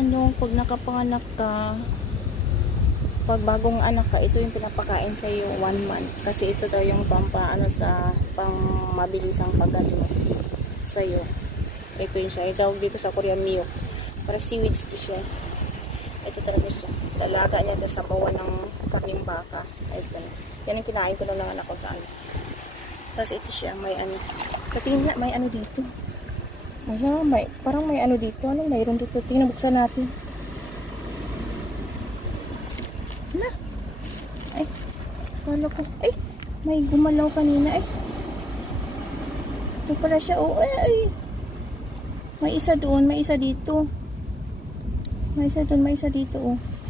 ano, pag nakapanganak ka, pag bagong anak ka, ito yung pinapakain sa iyo 1 month. Kasi ito daw yung pampaano sa pang mabilisang pagano sa iyo. Ito yung siya. Ito dito sa Korean milk. Para seaweeds to siya. Ito talaga siya. Lalaga niya ito sa bawan ng karning baka. Ito. Yan yung kinain ko ng anak ko sa ano. Tapos ito siya. May ano. Katingin nga, may ano dito. Wala, parang may ano dito. Ano mayroon dito? Tingnan, buksan natin. Na. Ay. Kala ko. Ay. May gumalaw kanina. Ay. Ito pala siya. Oh, ay. May isa doon. May isa dito. May isa doon. May isa dito. Oh.